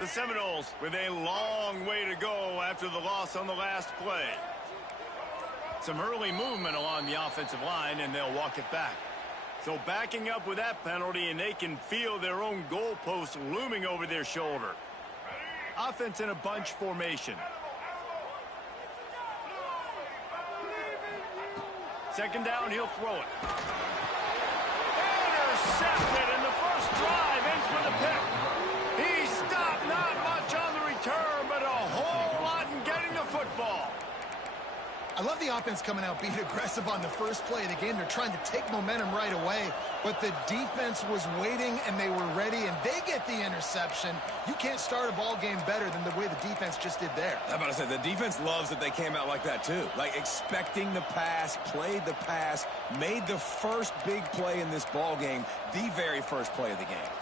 The Seminoles with a long way to go after the loss on the last play. Some early movement along the offensive line, and they'll walk it back. So backing up with that penalty, and they can feel their own goalpost looming over their shoulder. Offense in a bunch formation. Second down, he'll throw it. Intercepted, and the first drive ends with a pick. He stopped not much on the return, but a whole lot in getting the football. I love the offense coming out being aggressive on the first play of the game. They're trying to take momentum right away, but the defense was waiting, and they were ready, and they get the interception. You can't start a ball game better than the way the defense just did there. I'm about to say, the defense loves that they came out like that, too. Like, expecting the pass, played the pass, made the first big play in this ball game, the very first play of the game.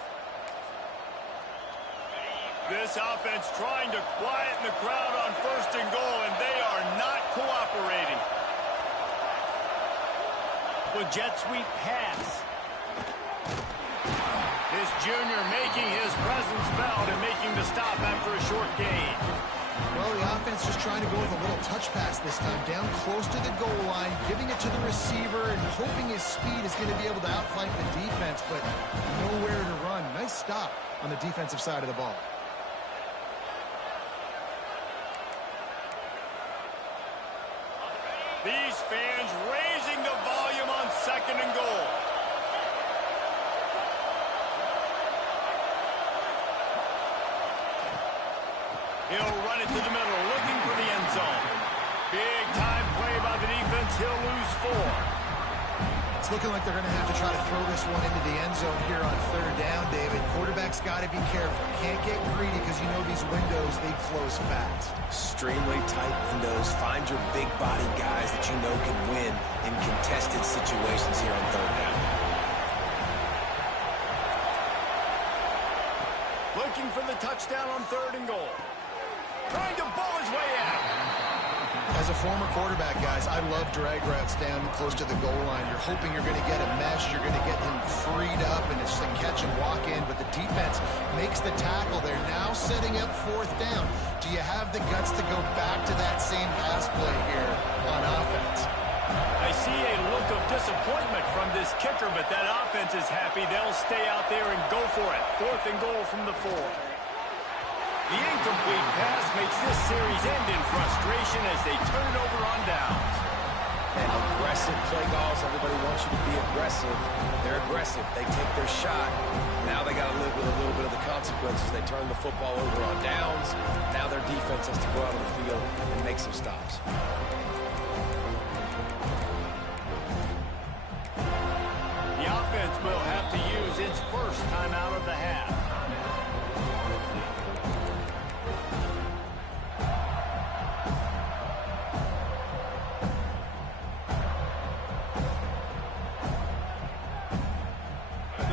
This offense trying to quieten the crowd on first and goal, and they are not cooperating. With jet sweep pass. This junior making his presence felt and making the stop after a short gain. Well, the offense just trying to go with a little touch pass this time, down close to the goal line, giving it to the receiver and hoping his speed is going to be able to outflank the defense, but nowhere to run. Nice stop on the defensive side of the ball. These fans raising the volume on second and goal. He'll run it to the middle, looking for the end zone. Big time play by the defense. He'll lose 4. It's looking like they're going to have to try to throw this one into the end zone here on third down, David. Quarterback's got to be careful. Can't get greedy because you know these windows, they close fast. Extremely tight windows. Find your big body guys that you know can win in contested situations here on third down. Looking for the touchdown on third and goal. Trying to bowl his way out. As a former quarterback, guys, I love drag routes down close to the goal line. You're hoping you're going to get a mesh. You're going to get him freed up, and it's a catch and walk in. But the defense makes the tackle. They're now setting up fourth down. Do you have the guts to go back to that same pass play here on offense? I see a look of disappointment from this kicker, but that offense is happy. They'll stay out there and go for it. Fourth and goal from the 4. The incomplete pass makes this series end in frustration as they turn it over on downs. And aggressive play calls. Everybody wants you to be aggressive. They're aggressive. They take their shot. Now they got to live with a little bit of the consequences. They turn the football over on downs. Now their defense has to go out on the field and make some stops. The offense will have to use its first time out of the half.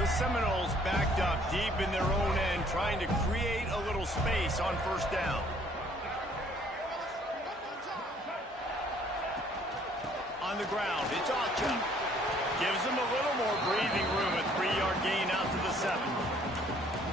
The Seminoles backed up deep in their own end, trying to create a little space on first down. On the ground, it's Acha. Gives them a little more breathing room, a 3-yard gain out to the 7.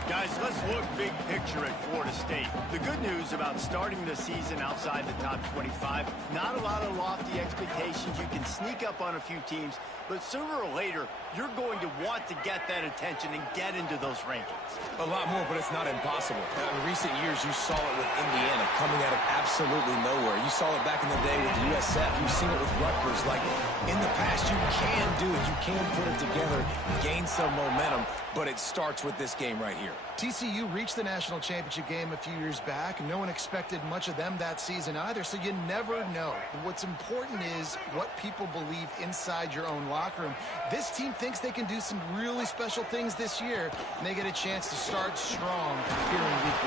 Guys, let's look big picture at Florida State. The good news about starting the season outside the top 25, not a lot of lofty expectations. You can sneak up on a few teams, but sooner or later, you're going to want to get that attention and get into those rankings. A lot more, but it's not impossible. Now, in recent years, you saw it with Indiana coming out of absolutely nowhere. You saw it back in the day with the USF. You've seen it with Rutgers. Like, in the past, you can do it. You can put it together, gain some momentum, but it starts with this game right here. TCU reached the national championship game a few years back. No one expected much of them that season either, so you never know. What's important is what people believe inside your own locker room. This team thinks they can do some really special things this year, and they get a chance to start strong here in week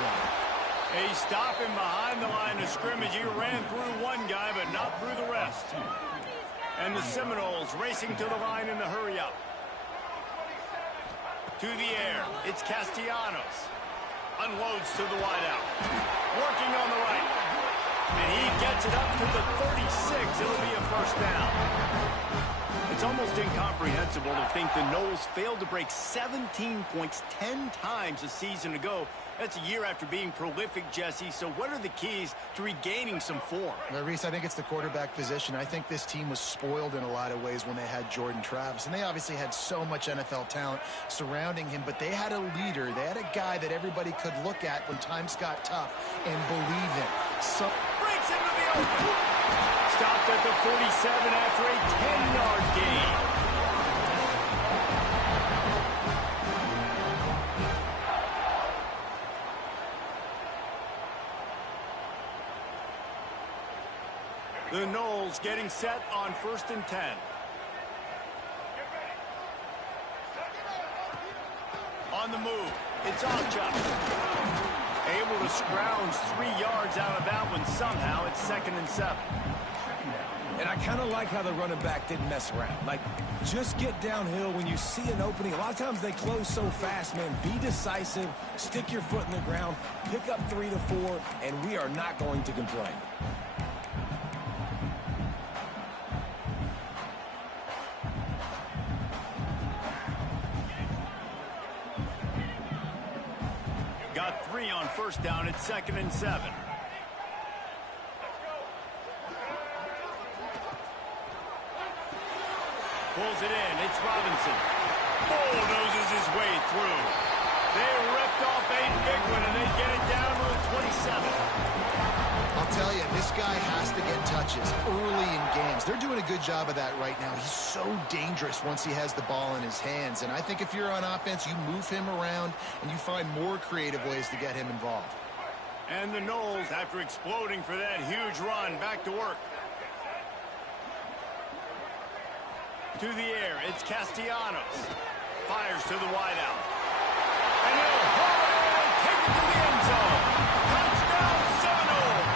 1. A stopping behind the line of scrimmage. He ran through one guy, but not through the rest. And the Seminoles racing to the line in the hurry-up. To the air, it's Castellanos. Unloads to the wideout. Working on the right. And he gets it up to the 36. It'll be a first down. It's almost incomprehensible to think the Noles failed to break 17 points 10 times a season ago. That's a year after being prolific, Jesse. So what are the keys to regaining some form? Well, Reese, I think it's the quarterback position. I think this team was spoiled in a lot of ways when they had Jordan Travis. And they obviously had so much NFL talent surrounding him. But they had a leader. They had a guy that everybody could look at when times got tough and believe in. So breaks into the open. Stopped at the 47 after a 10-yard gain. The Noles getting set on 1st and 10. On the move, it's Ogchuk. Able to scrounge 3 yards out of that one somehow. It's 2nd and 7. And I kind of like how the running back didn't mess around. Like, just get downhill when you see an opening. A lot of times they close so fast, man. Be decisive, stick your foot in the ground, pick up 3 to 4, and we are not going to complain. Got 3 on 1st down. It's 2nd and 7. Pulls it in. It's Robinson. Bulldozes his way through. They ripped off a big one, and they get it down to the 27. I'll tell you, this guy has to get touches early in games. They're doing a good job of that right now. He's so dangerous once he has the ball in his hands. And I think if you're on offense, you move him around and you find more creative ways to get him involved. And the Noles, after exploding for that huge run, back to work. To the air, it's Castellanos. Fires to the wideout. And he'll take it to the end zone. Touchdown, Seminoles!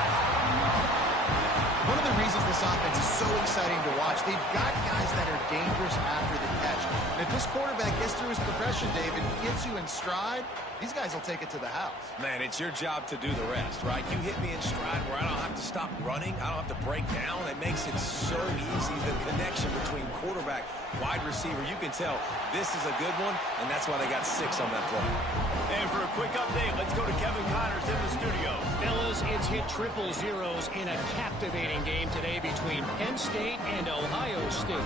One of the reasons this offense is so exciting to watch, they've got guys that are dangerous after the catch. And if this quarterback gets through his progression, David, gets you in stride, these guys will take it to the house. Man, it's your job to do the rest, right? You hit me in stride where I don't have to stop running. I don't have to break down. It makes it so easy, the connection between quarterback, wide receiver. You can tell this is a good one, and that's why they got 6 on that play. And for a quick update, let's go to Kevin Connors in the studio. Fellas, it's hit triple zeros in a captivating game today between Penn State and Ohio State.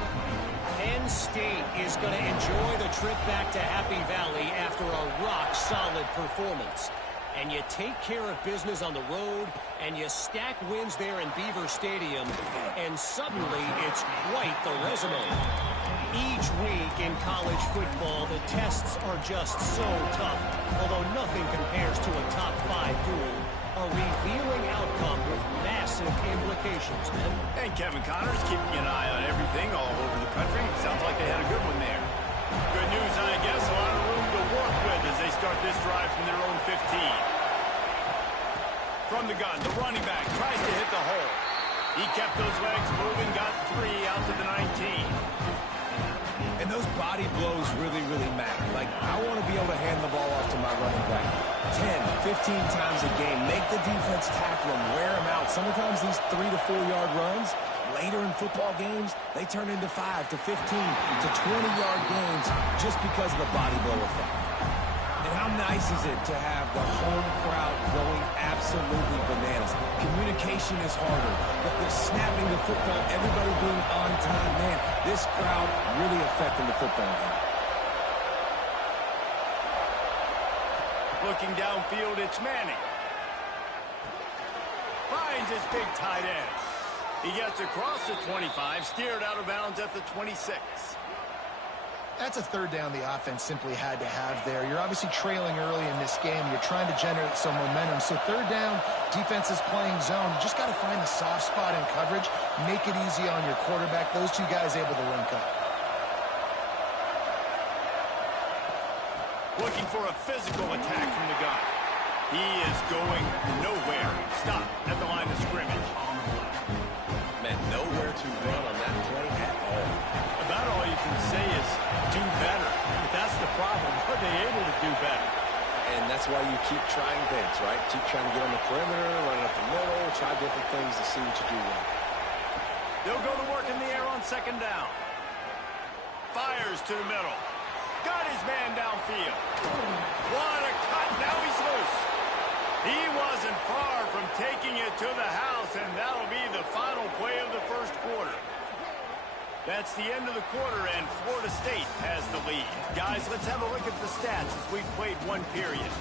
Penn State is going to enjoy the trip back to Happy Valley after a rock-solid performance. And you take care of business on the road, and you stack wins there in Beaver Stadium, and suddenly it's quite the resume. Each week in college football, the tests are just so tough, although nothing compares to a top 5 duel. A revealing outcome with massive implications, man. And Kevin Connors keeping an eye on everything all over the country. Sounds like they had a good one there. Good news, I guess. A lot of room to work with as they start this drive from their own 15. From the gun, the running back tries to hit the hole. He kept those legs moving, got 3 out to the 19. And those body blows really, really matter. Like, I want to be able to hand the ball off to my running back 10, 15 times a game. Make the defense tackle him, wear him out. Sometimes these 3 to 4 yard runs, later in football games, they turn into 5 to 15 to 20-yard games just because of the body blow effect. And how nice is it to have the home crowd going absolutely bananas? Communication is harder, but the snapping the football, everybody being on time, man, this crowd really affecting the football game. Looking downfield, it's Manning. Finds his big tight end. He gets across the 25, steered out of bounds at the 26. That's a 3rd down the offense simply had to have there. You're obviously trailing early in this game. You're trying to generate some momentum. So 3rd down, defense is playing zone. You just got to find the soft spot in coverage, make it easy on your quarterback. Those 2 guys able to link up. Looking for a physical attack from the gun. He is going nowhere. Stop at the line of scrimmage. Man, nowhere to run on that play at all. About all you can say is do better. But that's the problem. Are they able to do better? And that's why you keep trying things, right? Keep trying to get on the perimeter, run up the middle, try different things to see what you do well. They'll go to work in the air on second down. Fires to the middle. Got his man downfield. What a cut. Now he's loose. He wasn't far from taking it to the house, and that'll be the final play of the first quarter. That's the end of the quarter, and Florida State has the lead. Guys, let's have a look at the stats as we've played one period.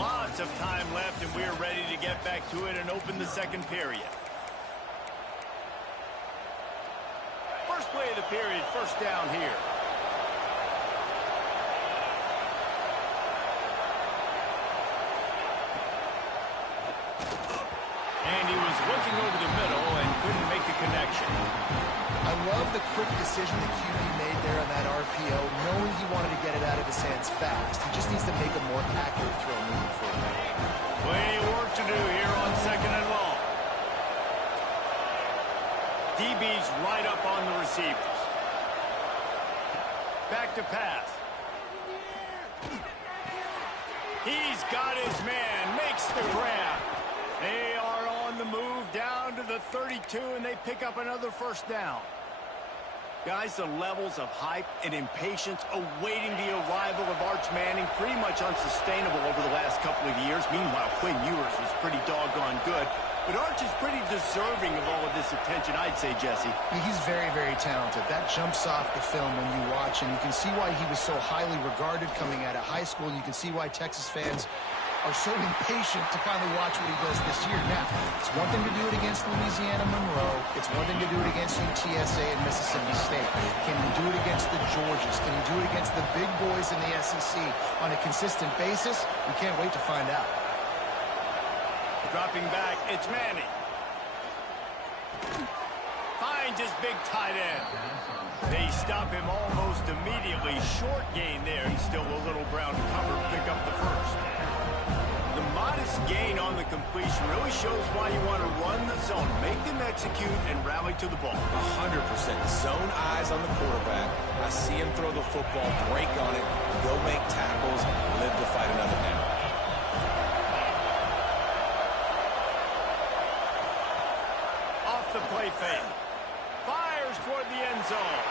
Lots of time left, and we're ready to get back to it and open the second period. First play of the period, first down here. And he was looking over the middle and couldn't make the connection. I love the quick decision the QB made there on that RPO, knowing he wanted to get it out of his hands fast. He just needs to make a more accurate throw moving forward. Plenty of work to do here on second and long. DB's right up on the receivers. Back to pass. He's got his man, makes the grab. They are on the move down to the 32, and they pick up another first down. Guys, the levels of hype and impatience awaiting the arrival of Arch Manning pretty much unsustainable over the last couple of years. Meanwhile, Quinn Ewers was pretty doggone good. But Arch is pretty deserving of all of this attention, I'd say, Jesse. He's very, very talented. That jumps off the film when you watch, and you can see why he was so highly regarded coming out of high school. You can see why Texas fans are so impatient to finally watch what he does this year. Now, it's one thing to do it against Louisiana Monroe. It's one thing to do it against UTSA and Mississippi State. Can he do it against the Georgias? Can he do it against the big boys in the SEC on a consistent basis? We can't wait to find out. Dropping back, it's Manning. Finds his big tight end. They stop him almost immediately. Short gain there. He's still a little ground to cover. Pick up the first. The modest gain on the completion really shows why you want to run the zone, make them execute, and rally to the ball. 100%. Zone eyes on the quarterback. I see him throw the football, break on it, go make tackles, live to fight another down. Off the play fake. Fires toward the end zone.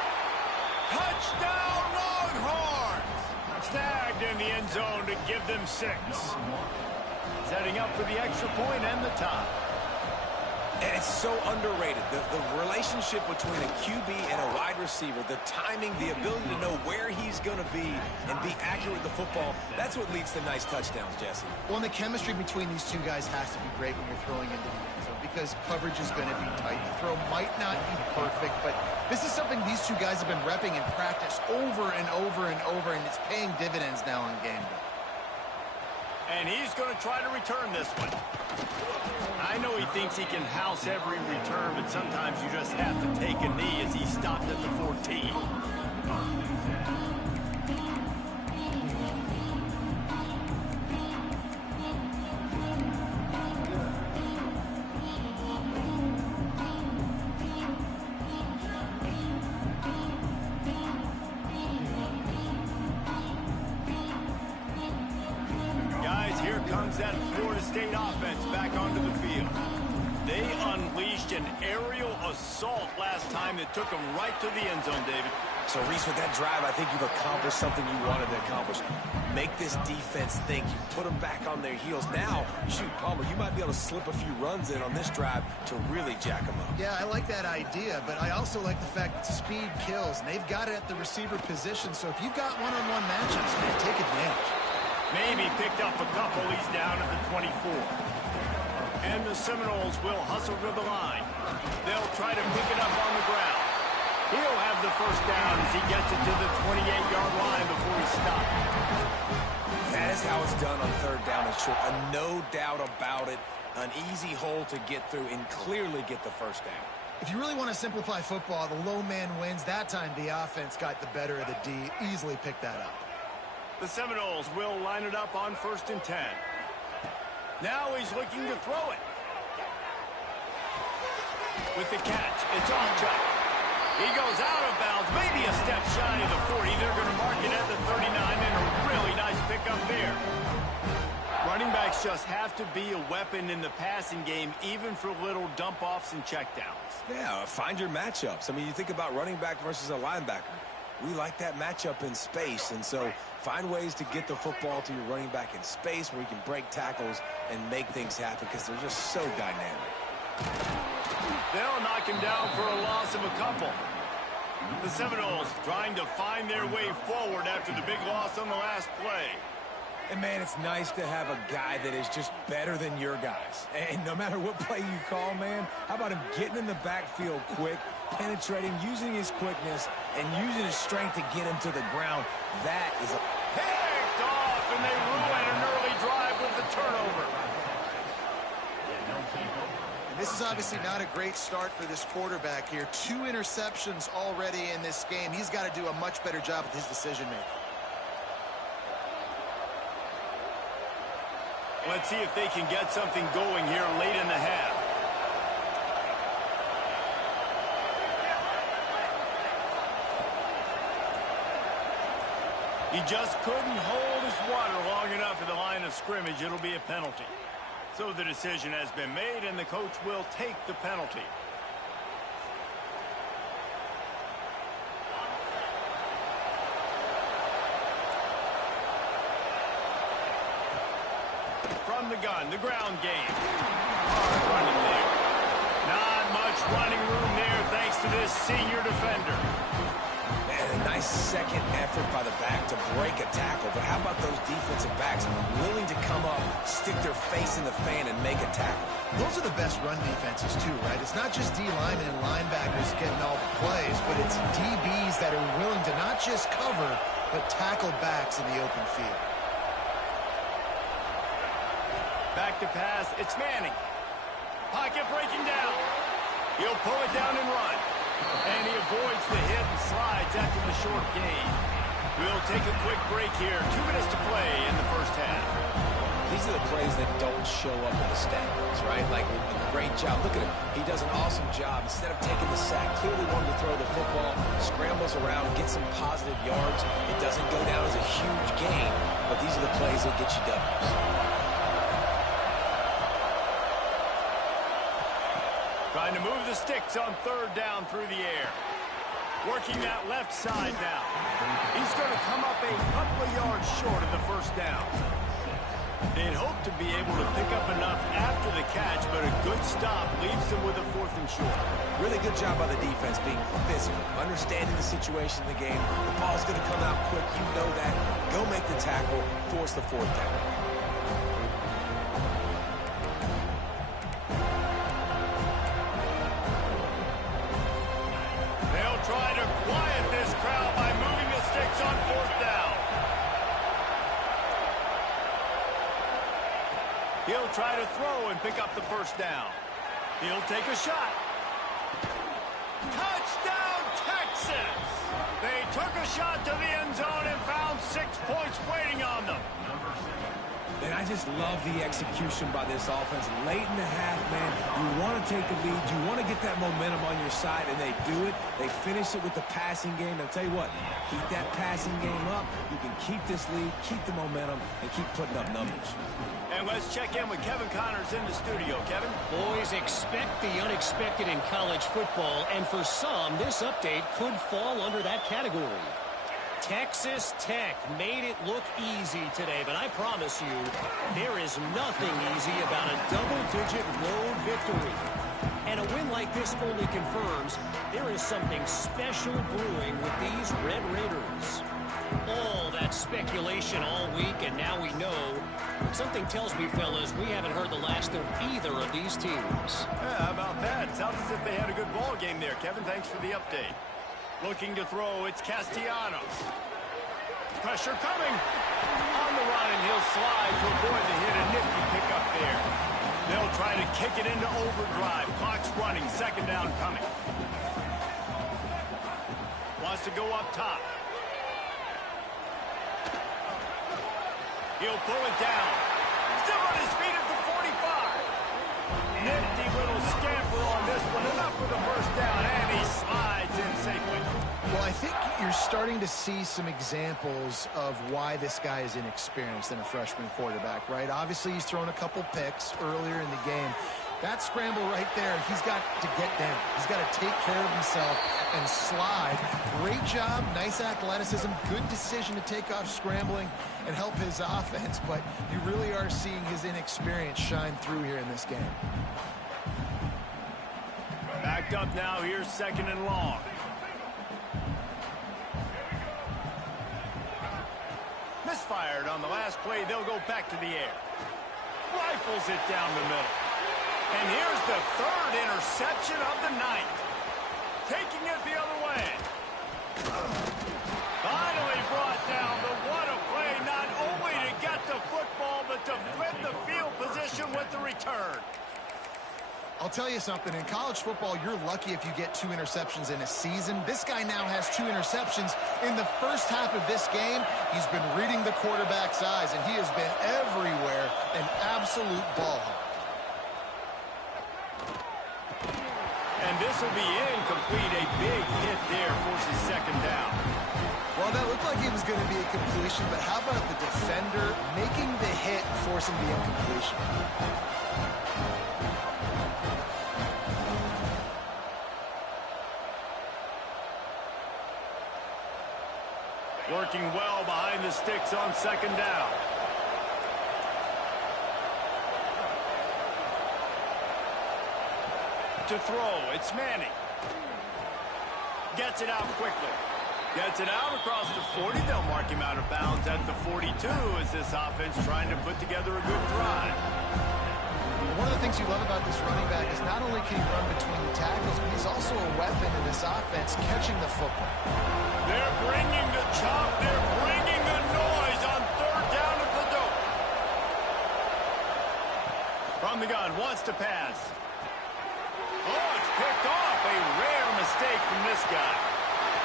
Touchdown, Longhorns! Snagged in the end zone to give them 6. Setting up for the extra point and the tie. And it's so underrated. The relationship between a QB and a wide receiver, the timing, the ability to know where he's going to be and be accurate with the football, that's what leads to nice touchdowns, Jesse. Well, and the chemistry between these two guys has to be great when you're throwing into the end zone because coverage is going to be tight. The throw might not be perfect, but this is something these two guys have been repping in practice over and over and over, and it's paying dividends now on game day. And he's going to try to return this one. I know he thinks he can house every return, but sometimes you just have to take a knee as he stopped at the 14. Here comes that Florida State offense back onto the field. They unleashed an aerial assault last time that took them right to the end zone, David. So, Reese, with that drive, I think you've accomplished something you wanted to accomplish. Make this defense think. You put them back on their heels. Now, shoot, Palmer, you might be able to slip a few runs in on this drive to really jack them up. Yeah, I like that idea, but I also like the fact that speed kills, and they've got it at the receiver position. So if you've got one-on-one matchups, man, take advantage. Maybe picked up a couple. He's down at the 24. And the Seminoles will hustle to the line. They'll try to pick it up on the ground. He'll have the first down as he gets it to the 28-yard line before he stops. That is how it's done on third down and short. No doubt about it. An easy hole to get through and clearly get the first down. If you really want to simplify football, the low man wins. That time the offense got the better of the D. Easily picked that up. The Seminoles will line it up on 1st and 10. Now he's looking to throw it. With the catch, it's Arch. He goes out of bounds, maybe a step shy of the 40. They're going to mark it at the 39, and a really nice pickup there. Running backs just have to be a weapon in the passing game, even for little dump-offs and checkdowns. Yeah, find your matchups. I mean, you think about running back versus a linebacker. We like that matchup in space, and so find ways to get the football to your running back in space where you can break tackles and make things happen because they're just so dynamic. They'll knock him down for a loss of a couple. The Seminoles trying to find their way forward after the big loss on the last play. And, man, it's nice to have a guy that is just better than your guys. And no matter what play you call, man, how about him getting in the backfield quick, penetrating, using his quickness, and using his strength to get him to the ground. That is a... Picked off, and they ruin an early drive with the turnover. And this is obviously not a great start for this quarterback here. 2 interceptions already in this game. He's got to do a much better job with his decision-making. Let's see if they can get something going here late in the half. He just couldn't hold his water long enough at the line of scrimmage. It'll be a penalty. So the decision has been made, and the coach will take the penalty. From the gun, the ground game. Hard running there. Not much running room there thanks to this senior defender. Man, a nice second effort by the back to break a tackle. But how about those defensive backs willing to come up, stick their face in the fan, and make a tackle? Those are the best run defenses, too, right? It's not just D-linemen and linebackers getting all the plays, but it's DBs that are willing to not just cover, but tackle backs in the open field. Back to pass, it's Manning. Pocket breaking down. He'll pull it down and run. And he avoids the hit and slides after the short gain. We'll take a quick break here. 2 minutes to play in the first half. These are the plays that don't show up in the stats, right? Like, a great job. Look at him. He does an awesome job. Instead of taking the sack, clearly wanted to throw the football, scrambles around, gets some positive yards. It doesn't go down as a huge gain, but these are the plays that get you W's. Trying to move the sticks on 3rd down through the air. Working that left side now. He's going to come up a couple of yards short of the first down. They'd hope to be able to pick up enough after the catch, but a good stop leaves them with a 4th and short. Really good job by the defense being physical, understanding the situation in the game. The ball's going to come out quick. You know that. Go make the tackle, force the 4th down. Try to quiet this crowd by moving the sticks on 4th down. He'll try to throw and pick up the first down. He'll take a shot. Touchdown, Texas! They took a shot to the end zone and found 6 points waiting on them. And I just love the execution by this offense. Late in the half, man, you want to take the lead. You want to get that momentum on your side, and they do it. They finish it with the passing game. I'll tell you what, keep that passing game up. You can keep this lead, keep the momentum, and keep putting up numbers. And let's check in with Kevin Connors in the studio. Kevin? Boys, expect the unexpected in college football, and for some, this update could fall under that category. Texas Tech made it look easy today, but I promise you, there is nothing easy about a double-digit road victory. And a win like this only confirms there is something special brewing with these Red Raiders. All that speculation all week, and now we know. Something tells me, fellas, we haven't heard the last of either of these teams. Yeah, how about that? Sounds as if they had a good ball game there. Kevin, thanks for the update. Looking to throw, it's Castellanos. Pressure coming. On the run, and he'll slide to avoid the hit. A nifty pickup there. They'll try to kick it into overdrive. Clock's running. 2nd down coming. Wants to go up top. He'll pull it down. Still on his feet at the 45. Nifty little scamper on this one. Enough for the first down, and he slides in safely. Well, I think you're starting to see some examples of why this guy is inexperienced in a freshman quarterback, right? Obviously, he's thrown a couple picks earlier in the game. That scramble right there, he's got to get down. He's got to take care of himself and slide. Great job, nice athleticism, good decision to take off scrambling and help his offense, but you really are seeing his inexperience shine through here in this game. Backed up now, here's 2nd and long. Misfired on the last play, they'll go back to the air. Rifles it down the middle. And here's the 3rd interception of the night. Taking it the other way. Finally brought down, but what a play, not only to get the football, but to flip the field position with the return. I'll tell you something, in college football, you're lucky if you get 2 interceptions in a season. This guy now has 2 interceptions. In the first half of this game, he's been reading the quarterback's eyes, and he has been everywhere, an absolute ball hawk. And this will be incomplete. A big hit there forces 2nd down. Well, that looked like it was going to be a completion, but how about the defender making the hit and forcing the incompletion? Working well behind the sticks on 2nd down. To throw, it's Manning. Gets it out quickly. Gets it out across the 40. They'll mark him out of bounds at the 42 as this offense trying to put together a good drive. One of the things you love about this running back is not only can he run between the tackles, but he's also a weapon in this offense catching the football. They're bringing the chop. They're bringing the noise on 3rd down at the dope. From the gun, wants to pass. Oh, it's picked off. A rare mistake from this guy.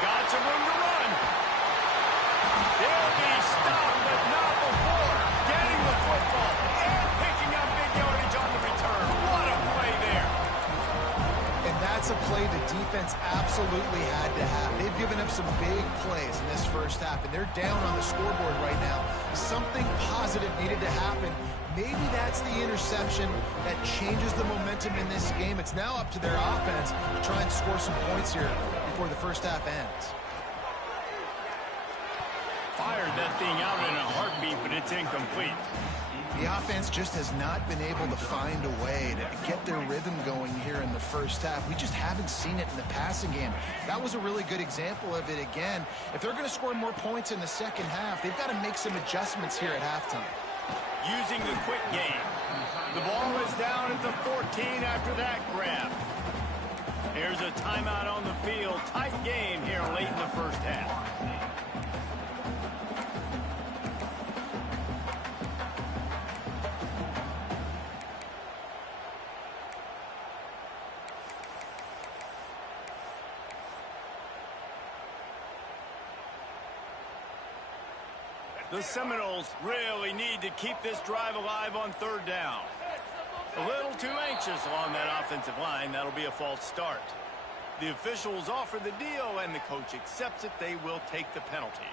Got some room to run. He'll be stopped, but not before getting the football and picking up big yardage on the return. What a play there. And that's a play the defense absolutely had to have. They've given up some big plays in this first half, and they're down on the scoreboard right now. Something positive needed to happen. Maybe that's the interception that changes the momentum in this game. It's now up to their offense to try and score some points here before the first half ends. Fired that thing out in a heartbeat, but it's incomplete. The offense just has not been able to find a way to get their rhythm going here in the first half. We just haven't seen it in the passing game. That was a really good example of it again. If they're going to score more points in the second half, they've got to make some adjustments here at halftime. Using the quick game. The ball is down at the 14 after that grab. Here's a timeout on the field. Tight game here late in the first half. The Seminoles really need to keep this drive alive on 3rd down. A little too anxious along that offensive line. That'll be a false start. The officials offer the deal, and the coach accepts it. They will take the penalty.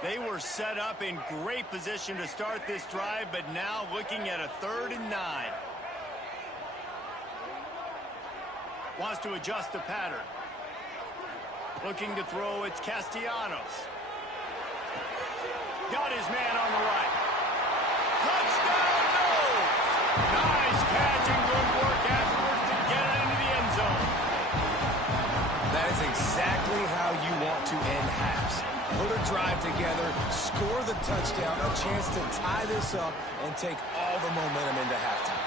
They were set up in great position to start this drive, but now looking at a 3rd and 9. Wants to adjust the pattern. Looking to throw, it's Castellanos. Got his man on the right. Touchdown, no! Nice catch and good work afterwards to get it into the end zone. That is exactly how you want to end halves. Put a drive together, score the touchdown, a chance to tie this up, and take all the momentum into halftime.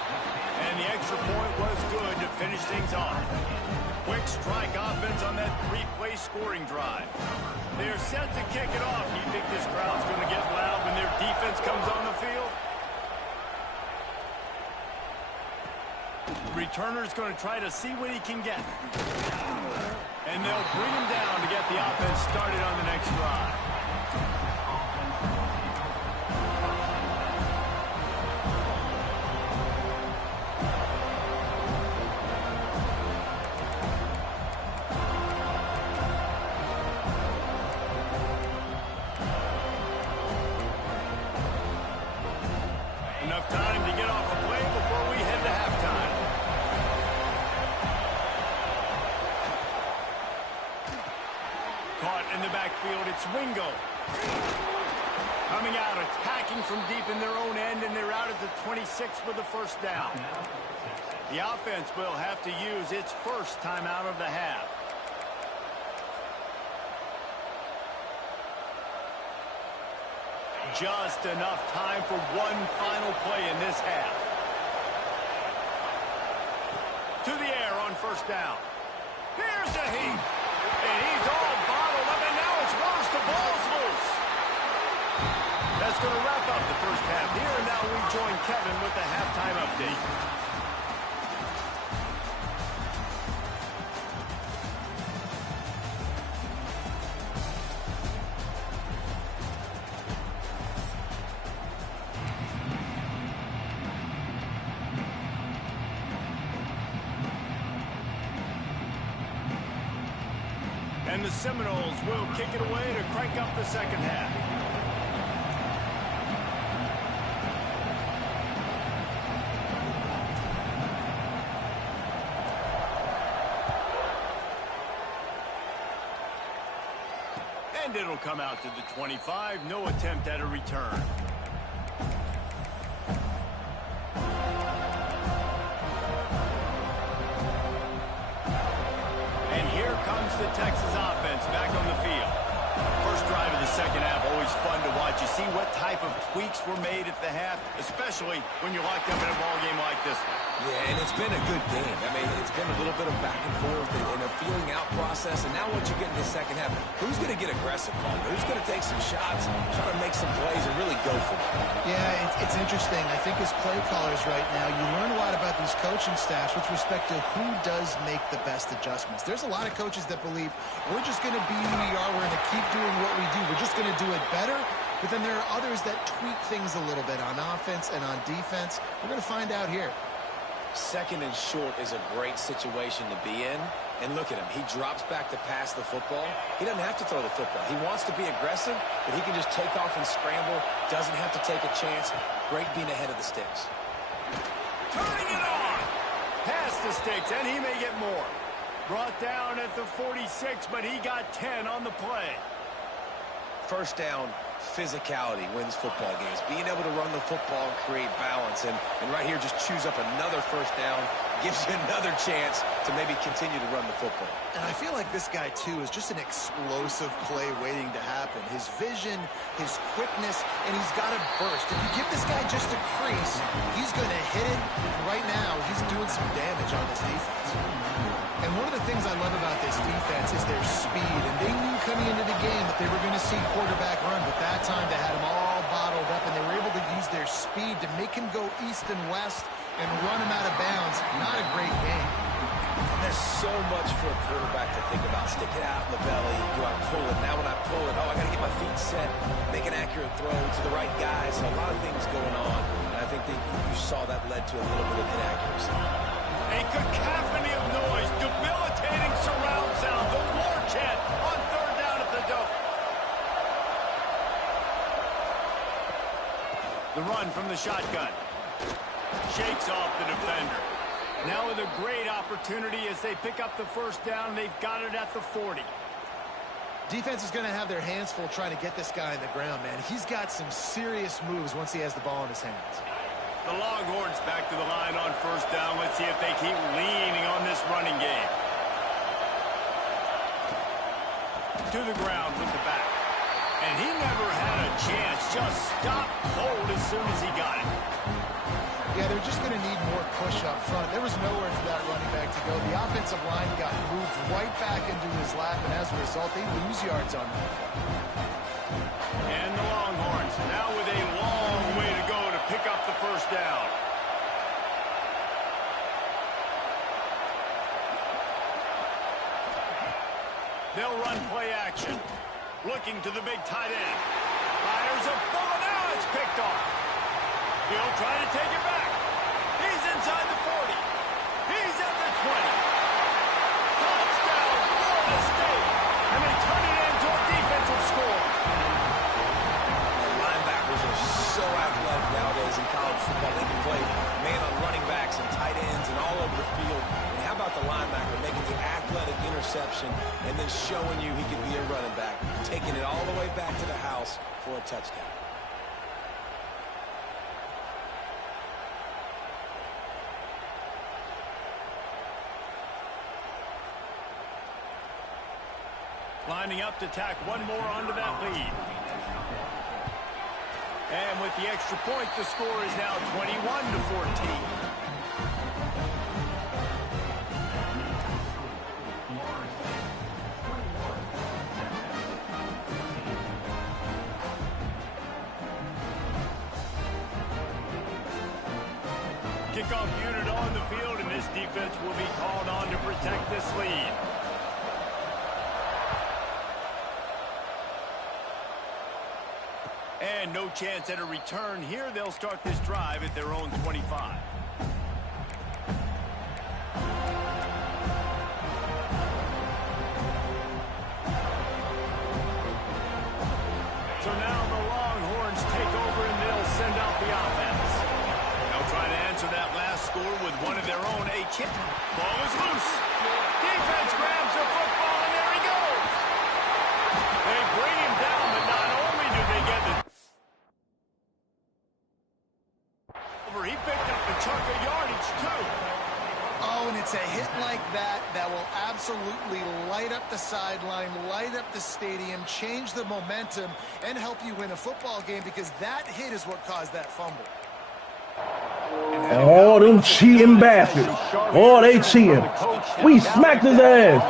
And the extra point was good to finish things off. Quick strike offense on that 3-play scoring drive. They're set to kick it off. Do you think this crowd's going to get loud when their defense comes on the field? Returner's going to try to see what he can get. And they'll bring him down to get the offense started on the next drive. in the backfield. It's Wingo. Coming out, attacking from deep in their own end, and they're out at the 26 with the first down. The offense will have to use its first timeout of the half. Just enough time for one final play in this half. To the air on first down. Here's a heat. And he's all bottled up, and now it's worse. The ball's loose. That's going to wrap up the first half here, and now we join Kevin with the halftime update. And the Seminoles will kick it away to crank up the second half. And it'll come out to the 25. No attempt at a return. The Texas offense back on the field. First drive of the second half, always fun to watch. You see what type of tweaks were made at the half, especially when you're locked up in a ball game like this one. Yeah, and it's been a good game. I mean, it's been a little bit of back and forth and a feeling out process. And now once you get in the second half, who's going to get aggressive, Paul? Who's going to take some shots, try to make some plays, and really go for it? Yeah, it's interesting. I think as play callers right now, you learn a lot about these coaching staffs with respect to who does make the best adjustments. There's a lot of coaches that believe we're just going to be who we are. We're going to keep doing what we do. We're just going to do it better. But then there are others that tweak things a little bit on offense and on defense. We're going to find out here. Second and short is a great situation to be in. And look at him. He drops back to pass the football. He doesn't have to throw the football. He wants to be aggressive, but he can just take off and scramble. Doesn't have to take a chance. Great being ahead of the sticks. Turning it on. Past the sticks, and he may get more. Brought down at the 46, but he got 10 on the play. First down, physicality wins football games. Being able to run the football and create balance. And right here, just choose up another first down. Gives you another chance to maybe continue to run the football. And I feel like this guy, too, is just an explosive play waiting to happen. His vision, his quickness, and he's got a burst. If you give this guy just a crease, he's going to hit it. And right now, he's doing some damage on this defense. And one of the things I love about this defense is their speed. And they knew coming into the game that they were going to see quarterback run. But that time, they had him all bottled up, and they were able to use their speed to make him go east and west and run him out of bounds. Not a great game. There's so much for a quarterback to think about. Stick it out in the belly. Do I pull it? Now when I pull it, I got to get my feet set. Make an accurate throw to the right guy. So a lot of things going on. And I think that you saw that led to a little bit of inaccuracy. A cacophony of noise. Debilitating surround sound. The war chant on third down at the dope. The run from the shotgun. Shakes off the defender. Now with a great opportunity as they pick up the first down. They've got it at the 40. Defense is going to have their hands full trying to get this guy in the ground, man. He's got some serious moves once he has the ball in his hands. The Longhorns back to the line on first down. Let's see if they keep leaning on this running game. To the ground with the back. And he never had a chance. Just stopped cold as soon as he got it. Yeah, they're just going to need more push up front. There was nowhere for that running back to go. The offensive line got moved right back into his lap, and as a result, they lose yards on that. And the Longhorns now with a long way to go to pick up the first down. They'll run play action. Looking to the big tight end. Fires a ball, now it's picked off. He'll try to take it back. He's inside the 40. He's at the 20. Touchdown, Florida State. And they turn it into a defensive score. And linebackers are so athletic nowadays in college football. They can play man on running backs and tight ends and all over the field. And how about the linebacker making the athletic interception and then showing you he can be a running back, taking it all the way back to the house for a touchdown. Lining up to tack one more onto that lead. And with the extra point, the score is now 21-14. Kickoff unit on the field, and this defense will be called on to protect this lead. And no chance at a return here. They'll start this drive at their own 25. So now the Longhorns take over and they'll send out the offense. They'll try to answer that last score with one of their own. A chip. Ball is loose. Defense grabs the football and there he goes. They bring him down, but not only do they get the he picked up a chunk of yardage, too. Oh, and it's a hit like that that will absolutely light up the sideline, light up the stadium, change the momentum, and help you win a football game because that hit is what caused that fumble. Oh, them cheating bastards. Oh, they cheating. We smacked his ass.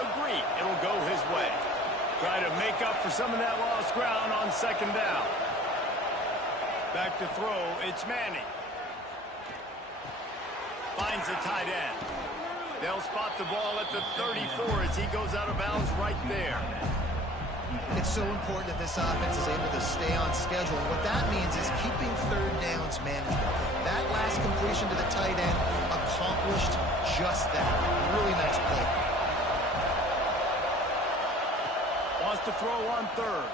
Agree, it'll go his way. Try to make up for some of that lost ground on second down. Back to throw, it's Manning. Finds the tight end. They'll spot the ball at the 34 as he goes out of bounds right there. It's so important that this offense is able to stay on schedule. And what that means is keeping third downs manageable. That last completion to the tight end accomplished just that. Really nice play. Wants to throw on third.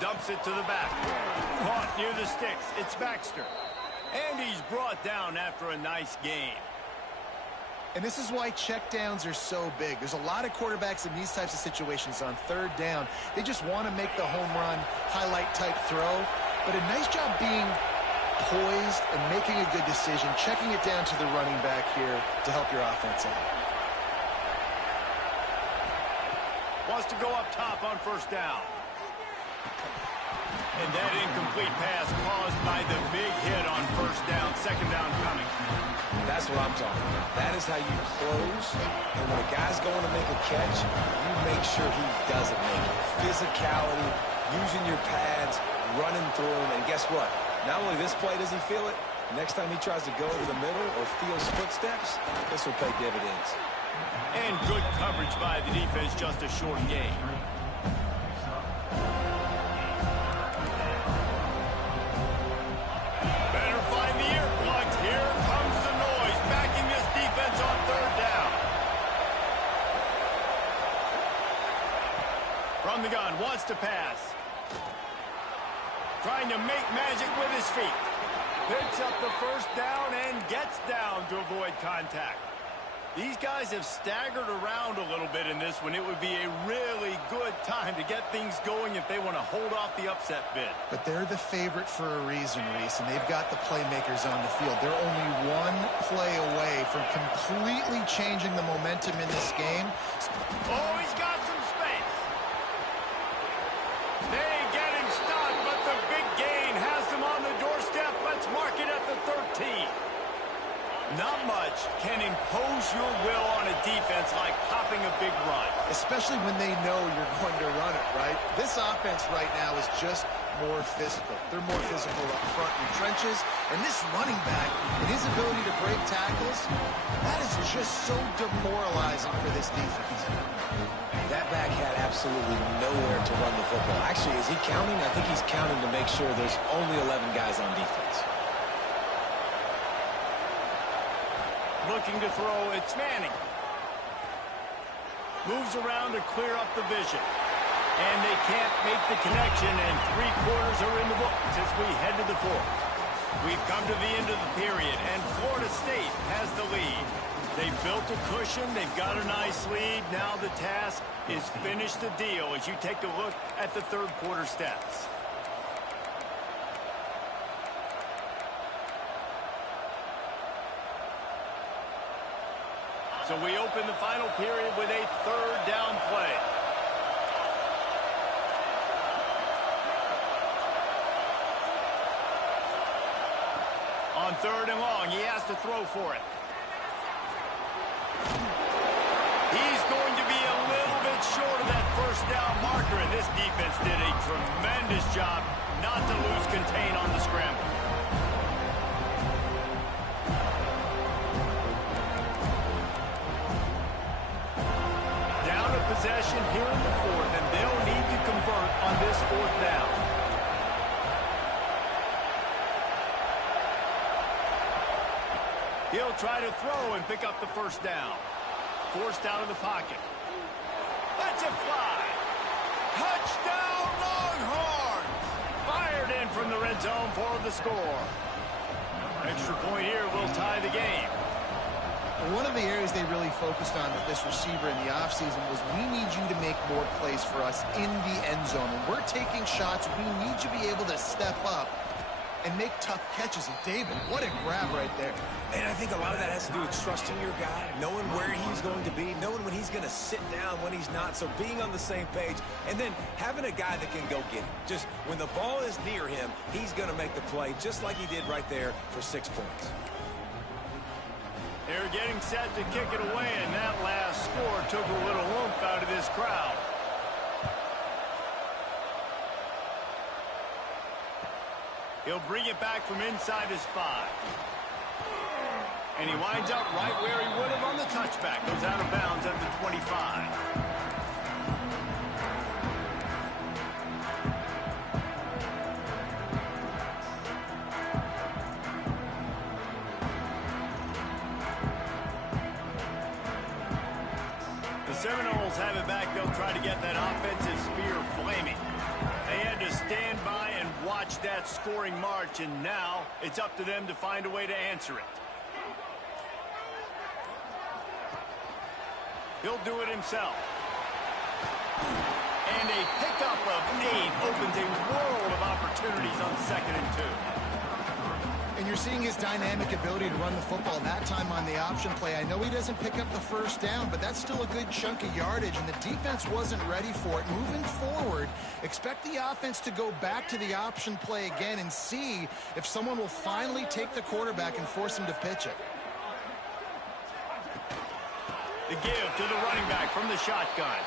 Dumps it to the back. Caught near the sticks. It's Baxter. And he's brought down after a nice gain. And this is why checkdowns are so big. There's a lot of quarterbacks in these types of situations on third down. They just want to make the home run, highlight type throw. But a nice job being poised and making a good decision, checking it down to the running back here to help your offense out. Wants to go up top on first down. And that incomplete pass caused by the big hit on first down. Second down coming. That's what I'm talking about. That is how you close. And when a guy's going to make a catch, you make sure he doesn't make it. Physicality, using your pads, running through him. And guess what? Not only this play does he feel it, next time he tries to go over the middle or feels footsteps, this will pay dividends. And good coverage by the defense, just a short gain. Better find the earplugs. Here comes the noise, backing this defense on third down. From the gun, wants to pass. Trying to make magic with his feet. Picks up the first down and gets down to avoid contact. These guys have staggered around a little bit in this one. It would be a really good time to get things going if they want to hold off the upset bid. But they're the favorite for a reason, Reese, and they've got the playmakers on the field. They're only one play away from completely changing the momentum in this game. Oh, he's got some space. They get him stopped, but the big gain has them on the doorstep. Let's mark it at the 13. Not much can impose your will on a defense like popping a big run. Especially when they know you're going to run it, right? This offense right now is just more physical. They're more physical up front in the trenches. And this running back and his ability to break tackles, that is just so demoralizing for this defense. That back had absolutely nowhere to run the football. Actually, is he counting? I think he's counting to make sure there's only 11 guys on defense. Looking to throw, it's Manning. Moves around to clear up the vision. And they can't make the connection, and 3 quarters are in the books as we head to the fourth. We've come to the end of the period, and Florida State has the lead. They've built a cushion. They've got a nice lead. Now the task is finish the deal as you take a look at the third quarter stats. So we open the final period with a third down play. On third and long, he has to throw for it. He's going to be a little bit short of that first down marker, and this defense did a tremendous job not to lose contain on the scramble. Down a possession here in the fourth, and they'll need to convert on this fourth down. He'll try to throw and pick up the first down. Forced out of the pocket. That's a fly. Touchdown, Longhorns! Fired in from the red zone for the score. Extra point here will tie the game. One of the areas they really focused on with this receiver in the offseason was we need you to make more plays for us in the end zone. When we're taking shots, we need you to be able to step up and make tough catches. And David, what a grab right there. And I think a lot of that has to do with trusting your guy, knowing where he's going to be, knowing when he's going to sit down, when he's not, so being on the same page, and then having a guy that can go get it. Just when the ball is near him, he's going to make the play just like he did right there for 6 points. They're getting set to kick it away, and that last score took a little oomph out of this crowd. He'll bring it back from inside his 5. And he winds up right where he would have on the touchback. Goes out of bounds at the 25. Seminoles have it back. They'll try to get that offensive spear flaming. They had to stand by and watch that scoring march, and now it's up to them to find a way to answer it. He'll do it himself. And a pickup of 8 opens a world of opportunities on 2nd and 2. And you're seeing his dynamic ability to run the football that time on the option play. I know he doesn't pick up the first down, but that's still a good chunk of yardage, and the defense wasn't ready for it. Moving forward, expect the offense to go back to the option play again and see if someone will finally take the quarterback and force him to pitch it. The give to the running back from the shotgun.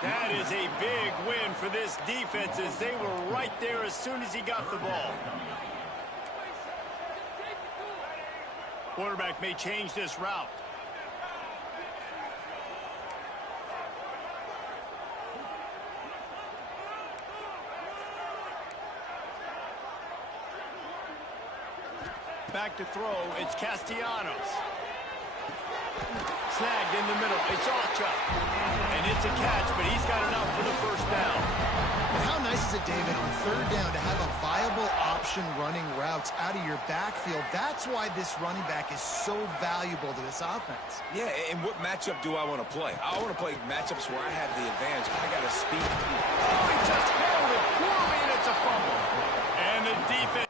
That is a big win for this defense as they were right there as soon as he got the ball. Quarterback may change this route. Back to throw, it's Castellanos. Snagged in the middle, it's Alchuk. And it's a catch, but he's got enough for the first down. But how nice is it, David, on third down to have a viable option running routes out of your backfield? That's why this running back is so valuable to this offense. Yeah, and what matchup do I want to play? I want to play matchups where I have the advantage. I got to speed. Oh, he just held it poorly, and it's a fumble. And the defense.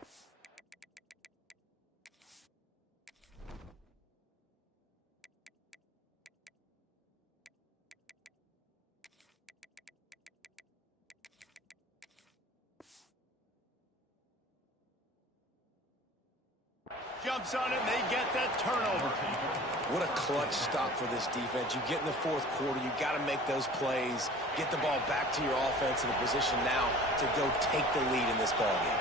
Jumps on it, and they get that turnover. What a clutch stop for this defense. You get in the fourth quarter, you got to make those plays, get the ball back to your offense in a position now to go take the lead in this ballgame.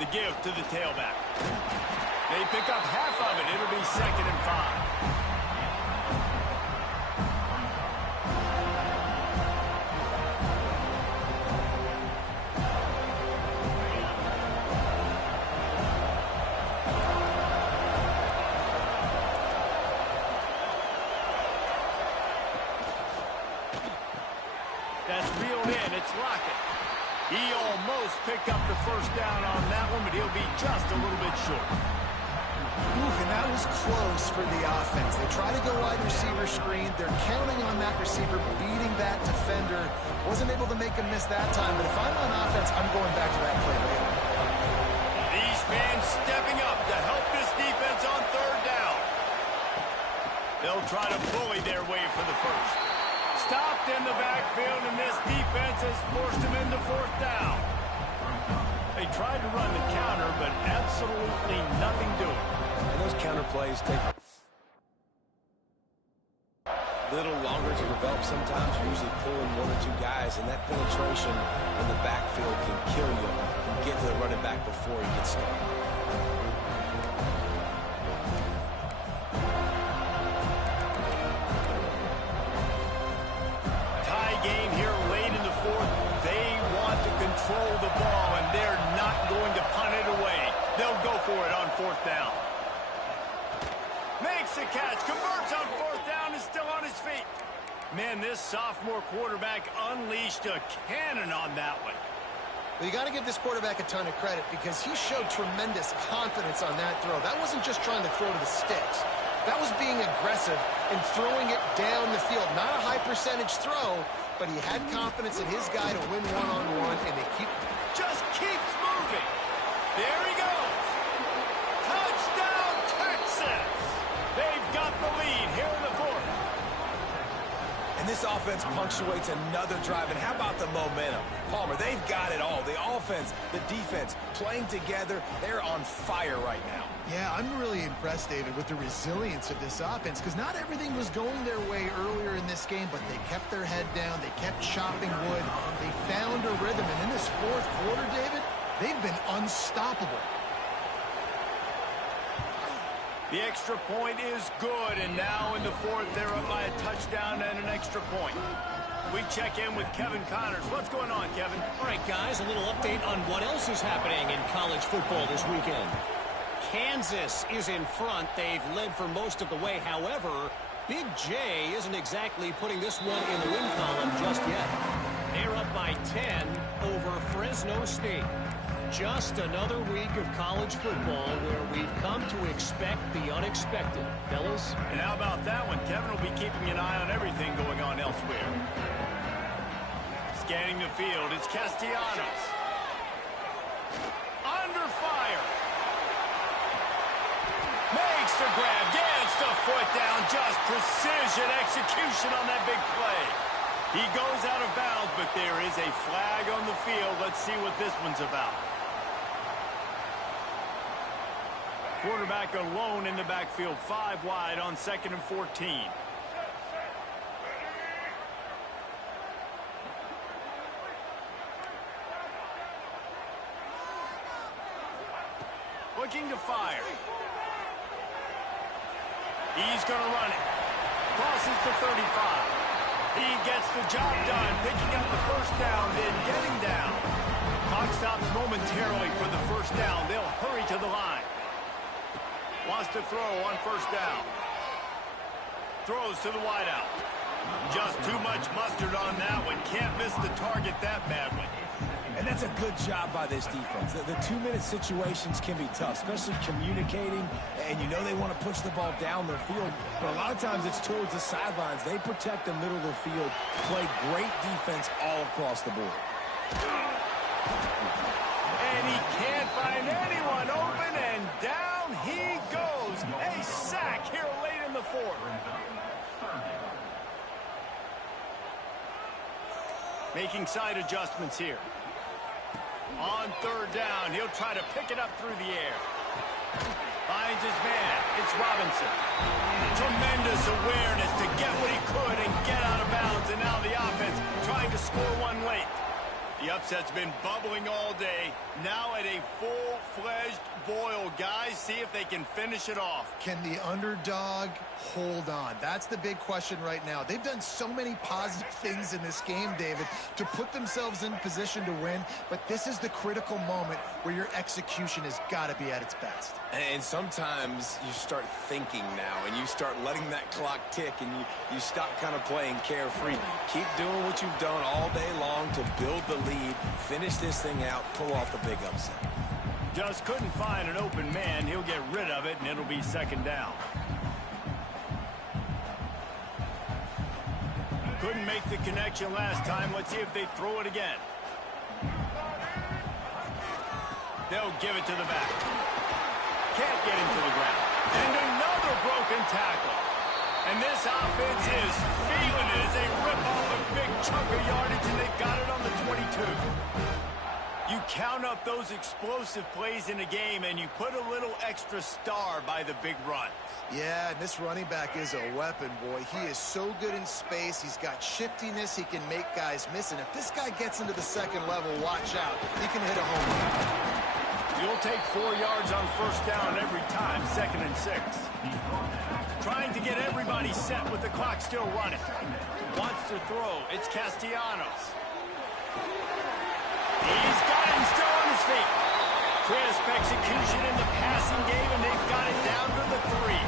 The give to the tailback. They pick up half of it. It'll be 2nd and 5. That's reeled in. It's Lockett. He almost picked up the first down on that one, but he'll be just a little bit short. And that was close for the offense. They try to go wide receiver screen. They're counting on that receiver beating that defender. Wasn't able to make him miss that time, but if I'm on offense, I'm going back to that play later. These fans stepping up to help this defense on third down. They'll try to bully their way for the first. Stopped in the backfield, and this defense has forced him into fourth down. They tried to run the counter, but absolutely nothing doing. And those counter plays take a little longer to develop sometimes. You're usually pulling one or two guys, and that penetration in the backfield can kill you. Can get to the running back before he gets started. Game here late in the fourth. They want to control the ball, and they're not going to punt it away. They'll go for it on fourth down. Makes the catch, converts on fourth down, is still on his feet. Man, this sophomore quarterback unleashed a cannon on that one. Well, you got to give this quarterback a ton of credit because he showed tremendous confidence on that throw. That wasn't just trying to throw to the sticks. That was being aggressive and throwing it down the field. Not a high percentage throw, but he had confidence in his guy to win one-on-one, and they just keeps moving. There he goes. Touchdown, Texas. They've got the lead here in the fourth. And this offense punctuates another drive. And how about the momentum? Palmer, they've got it all. The offense, the defense, playing together. They're on fire right now. Yeah, I'm really impressed, David, with the resilience of this offense because not everything was going their way earlier in this game, but they kept their head down. They kept chopping wood. They found a rhythm. And in this fourth quarter, David, they've been unstoppable. The extra point is good, and now in the fourth, they're up by a touchdown and an extra point. We check in with Kevin Connors. What's going on, Kevin? All right, guys, a little update on what else is happening in college football this weekend. Kansas is in front. They've led for most of the way. However, Big J isn't exactly putting this one in the win column just yet. They're up by 10 over Fresno State. Just another week of college football where we've come to expect the unexpected. Fellas? And how about that one? Kevin will be keeping an eye on everything going on elsewhere. Scanning the field, it's Castellanos. Under fire. Makes the grab, gets the foot down. Just precision execution on that big play. He goes out of bounds, but there is a flag on the field. Let's see what this one's about. Quarterback alone in the backfield, 5 wide on 2nd and 14. Looking to fire. He's going to run it. Crosses the 35. He gets the job done, picking up the first down, then getting down. Clock stops momentarily for the first down. They'll hurry to the line. Wants to throw on first down. Throws to the wideout. Just too much mustard on that one. Can't miss the target that badly. And that's a good job by this defense. The 2-minute situations can be tough, especially communicating. And you know they want to push the ball down their field. But a lot of times it's towards the sidelines. They protect the middle of the field. Play great defense all across the board. And he can't find anyone open, and down he goes. A sack here late in the fourth. Making side adjustments here. On third down, he'll try to pick it up through the air. Finds his man. It's Robinson. Tremendous awareness to get what he could and get out of bounds, and now the offense trying to score one late. The upset's been bubbling all day. Now at a full-fledged boil. Guys, see if they can finish it off. Can the underdog hold on? That's the big question right now. They've done so many positive things in this game, David, to put themselves in position to win, but this is the critical moment where your execution has got to be at its best. And sometimes you start thinking now, and you start letting that clock tick, and you stop kind of playing carefree. Keep doing what you've done all day long to build the lead, finish this thing out, pull off the big upset. Just couldn't find an open man. He'll get rid of it, and it'll be second down. Couldn't make the connection last time. Let's see if they throw it again. They'll give it to the back. Can't get him to the ground. And another broken tackle. And this offense is feeling it as they rip off a big chunk of yardage, and they've got it on the 22. You count up those explosive plays in a game, and you put a little extra star by the big runs. Yeah, and this running back is a weapon, boy. He is so good in space. He's got shiftiness. He can make guys miss. And if this guy gets into the second level, watch out. He can hit a home run. You'll take 4 yards on first down every time, 2nd and 6. Trying to get everybody set with the clock still running. Wants to throw. It's Castellanos. He's got him still on his feet. Crisp execution in the passing game, and they've got it down to the 3.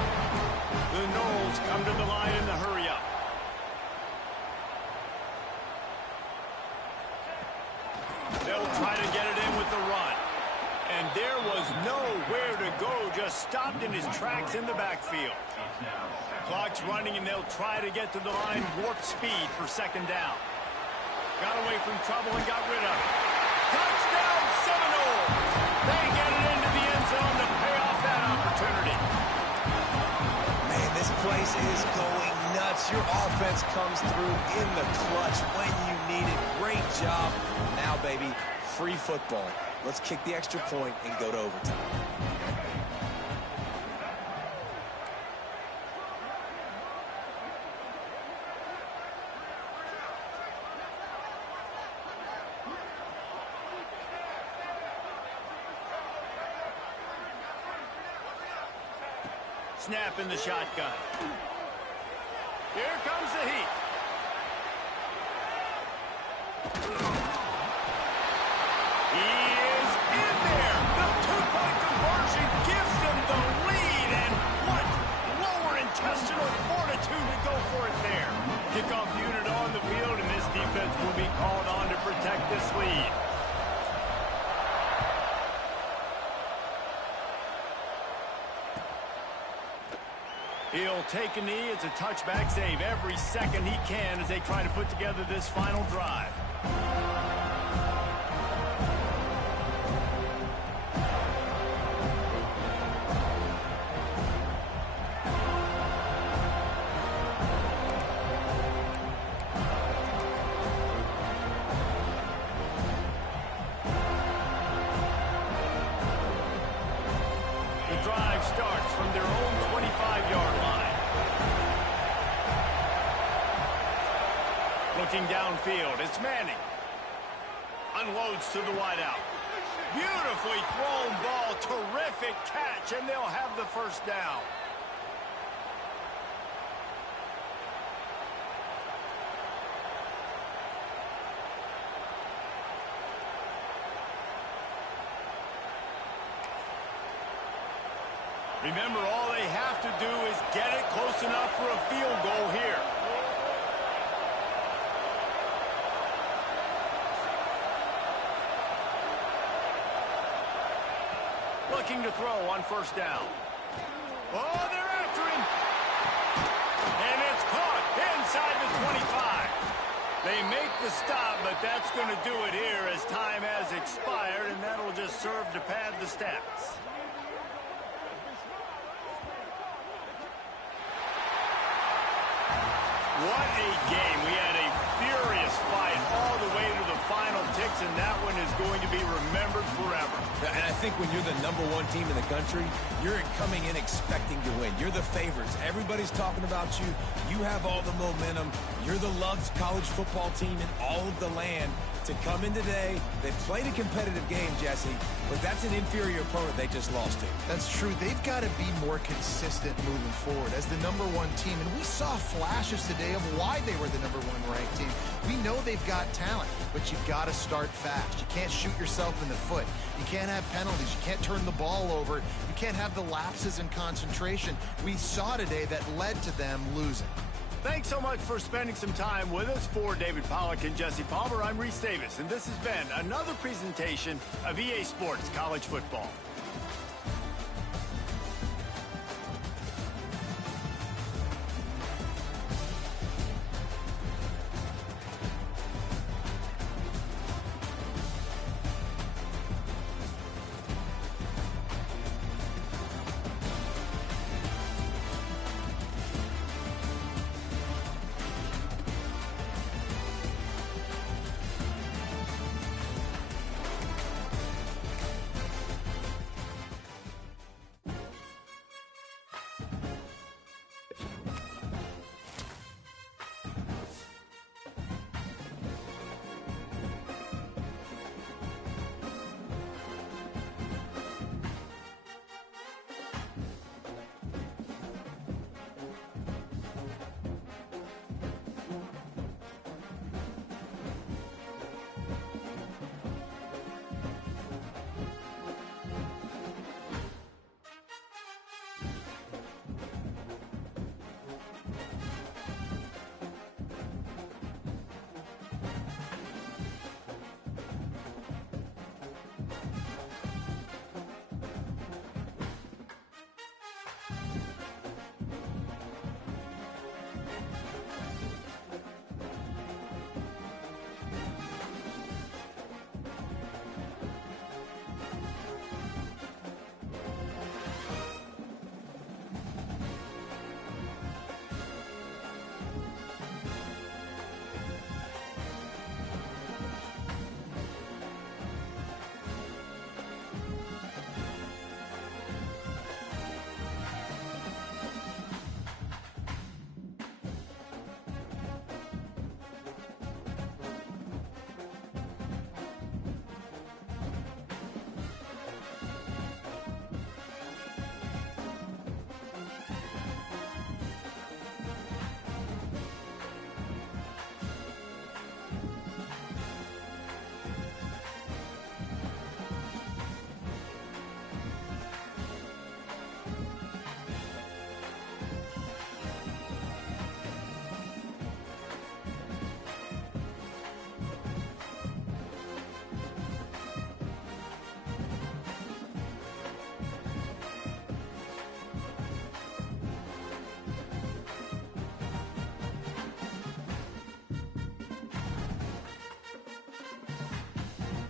The Noles come to the line in the hurry-up. They'll try to get it in with the run. And there was nowhere to go, just stopped in his tracks in the backfield. Clock's running, and they'll try to get to the line warp speed for second down. Got away from trouble and got rid of it. Touchdown Seminoles! They get it into the end zone to pay off that opportunity. Man, this place is going nuts. Your offense comes through in the clutch when you need it. Great job. Now, baby, free football. Let's kick the extra point and go to overtime. Snap in the shotgun. Here comes the heat. He is in there. The two-point conversion gives them the lead. And what lower intestinal fortitude to go for it there. Kickoff unit on the field, and this defense will be called on to protect this lead. He'll take a knee. It's a touchback save every second he can as they try to put together this final drive. The drive starts from their own 25-yard line. Looking downfield, it's Manning. Unloads to the wideout. Beautifully thrown ball, terrific catch, and they'll have the first down. Remember, all they have to do is get it close enough for a field goal here. Looking to throw on first down. Oh, they're after him. And it's caught inside the 25. They make the stop, but that's going to do it here as time has expired, and that'll just serve to pad the stats. What a game. We had a furious fight all the way to the final ticks, and that one is going to be remembered forever. And I think when you're the #1 team in the country, you're coming in expecting to win. You're the favorites. Everybody's talking about you. You have all the momentum. You're the loved college football team in all of the land. To come in today, they played a competitive game, Jesse, but that's an inferior opponent they just lost to. That's true. They've got to be more consistent moving forward as the #1 team. And we saw flashes today of why they were the #1 ranked team. We know they've got talent, but you've got to start fast. You can't shoot yourself in the foot. You can't have penalties. You can't turn the ball over. You can't have the lapses in concentration we saw today that led to them losing. Thanks so much for spending some time with us. For David Pollack and Jesse Palmer, I'm Reese Davis, and this has been another presentation of EA Sports College Football.